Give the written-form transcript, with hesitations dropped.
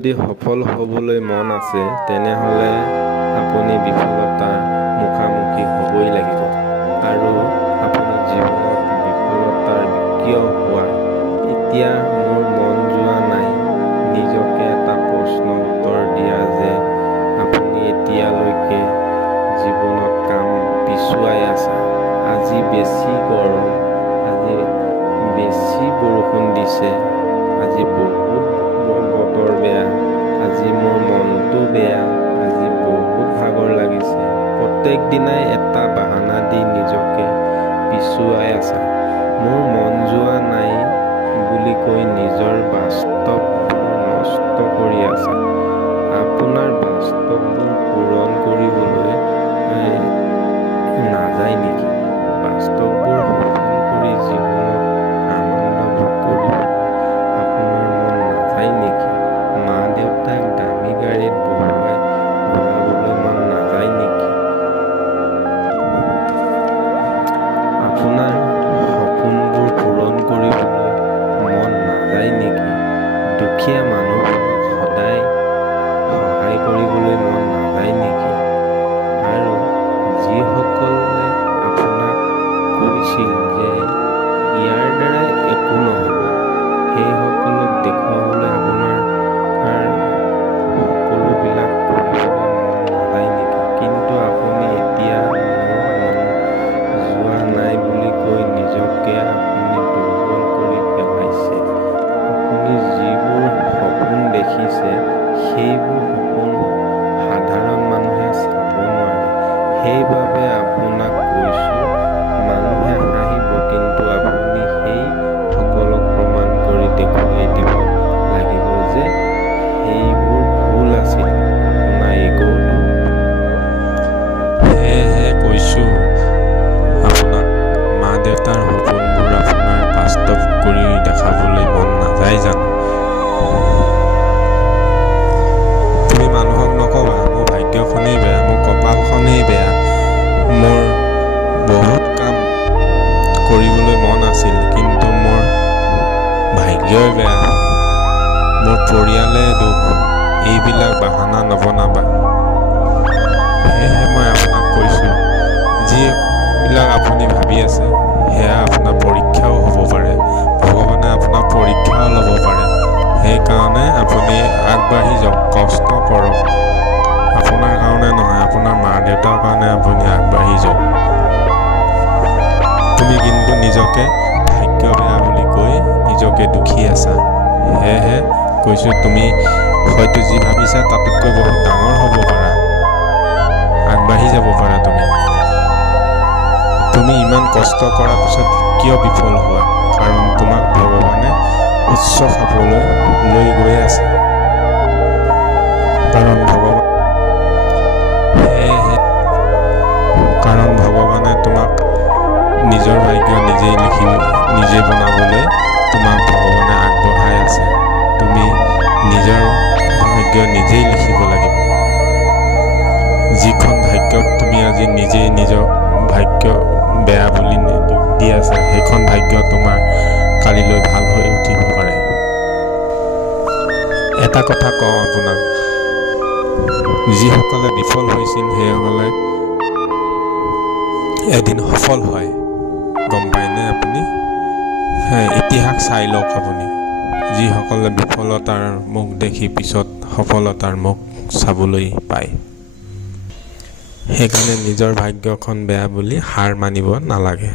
যদি সফল হ'বলৈ মন আছে তেনেহ'লে আপুনি বিফলতাৰ মুখামুখি হ'বই লাগিব। আৰু আপুনি জীৱনত বিফলতাৰ কিয় হোৱা এতিয়া মোৰ মন যোৱা নাই। নিজকে এটা প্ৰশ্নৰ উত্তৰ দিয়া যে আপুনি এতিয়ালৈকে জীৱনত কাম পিছুৱাই আছে। আজি বেছি গৰম, আজি বেছি বৰষুণ দিছে, আজি বহুত বতৰ বেয়া, আজি মোৰ মনটো বেয়া, আজি বহুত ভাগৰ লাগিছে। প্ৰত্যেক দিনাই এটা বাহানা দি নিজকে পিছুৱাই আছা। মোৰ মন যোৱা নাই বুলি কৈ নিজৰ বাস্তৱবোৰ নষ্ট কৰি আছা। আপোনাৰ বাস্তৱবোৰ পূৰণ কৰিবলৈ নাযায় নেকি? বাস্তৱবোৰ সফল কৰি জীৱনত আনন্দ ভোগ কৰিবলৈ আপোনাৰ মন নাযায় নেকি? মা দেউতাক দামী গাড়ীত বহুৱাই ঘূৰাবলৈ মন নাযায় নেকি? আপোনাৰ সপোনবোৰ পূৰণ কৰিবলৈ মন নাযায় নেকি? দুখীয়া মানুহবোৰক সদায় সহায় কৰিবলৈ মন নাযায় নেকি? আৰু যিসকলে আপোনাক কৈছিল যে ইয়াৰ দ্বাৰাই একো নহ'ব, সেইসকলক দেখুৱাবলৈ আপোনাৰ সকলোবিলাক কৰিবলৈ মন নাযায় নেকি? কিন্তু আপুনি এতিয়া মোৰ মন যোৱা নাই বুলি কৈ নিজকে আপুনি দুৰ্বল কৰি পেলাইছে। আপুনি যিবোৰ সপোন দেখিছে সেইবোৰ সপোন সাধাৰণ মানুহে চাব নোৱাৰে। সেইবাবে আপোনাক কৈছোঁ, মানুহে হাঁহিব কিন্তু আপুনি সেই সকলক প্ৰমাণ কৰি দেখুৱাই দিব লাগিব যে সেইবোৰ ভুল আছিল আপোনাৰ ইগ'টো। সেয়েহে কৈছোঁ আপোনাক, মা দেউতাৰ সপোনবোৰ আপোনাৰ বাস্তৱ কৰি দেখাবলৈ মন নাযায় জানো? তুমি মানুহক নক'বা মোৰ ভাগ্যখনেই বেয়া, মোৰ কপালখনেই বেয়া, মোৰ বহুত কাম কৰিবলৈ মন আছিল কিন্তু মোৰ ভাগ্যই বেয়া, মোৰ পৰিয়ালে দুখ। এইবিলাক বাহানা নবনাবা। সেয়েহে মই আপোনাক কৈছোঁ, যিবিলাক আপুনি ভাবি আছে সেয়া আপোনাৰ পৰীক্ষাও হ'ব পাৰে। ভগৱানে আপোনাৰ পৰীক্ষাও ল'ব পাৰে। সেইকাৰণে আপুনি আগবাঢ়ি যাওক, কষ্ট কৰক। আপোনাৰ কাৰণে নহয়, আপোনাৰ মা দেউতাৰ কাৰণে আপুনি আগবাঢ়ি যাওক। তুমি কিন্তু নিজকে ভাগ্য বেয়া বুলি কৈ নিজকে দুখী আছা। সেয়েহে কৈছোঁ, তুমি হয়তো যি ভাবিছা তাতোতকৈ বহুত ডাঙৰ হ'ব পাৰা, আগবাঢ়ি যাব পাৰা। তুমি ইমান কষ্ট কৰাৰ পিছত কিয় বিফল হোৱা? কাৰণ তোমাক ভগৱানে উচ্চ খাবলৈ লৈ গৈ আছে। কাৰণ ভগৱানে তোমাক নিজৰ ভাগ্য নিজে বনাবলৈ তোমাক ভগৱানে আগবঢ়াই আছে। তুমি নিজৰ ভাগ্য নিজেই লিখিব লাগিব। যিখন ভাগ্যক তুমি আজি নিজেই নিজৰ ভাগ্য বেয়া বুলি দুখ দি আছা, সেইখন ভাগ্য তোমাৰ কালিলৈ ভাল হৈ উঠিব পাৰে। এটা কথা কওঁ আপোনাক, যিসকলে বিফল হৈছিল সেইসকলে এদিন সফল হয়, গম পায়নে আপুনি? ইতিহাস চাই লওক আপুনি। যিসকলে বিফলতাৰ মুখ দেখি পিছত সফলতাৰ মুখ চাবলৈ পায়। সেইকাৰণে নিজৰ ভাগ্যখন বেয়া বুলি হাৰ মানিব নালাগে।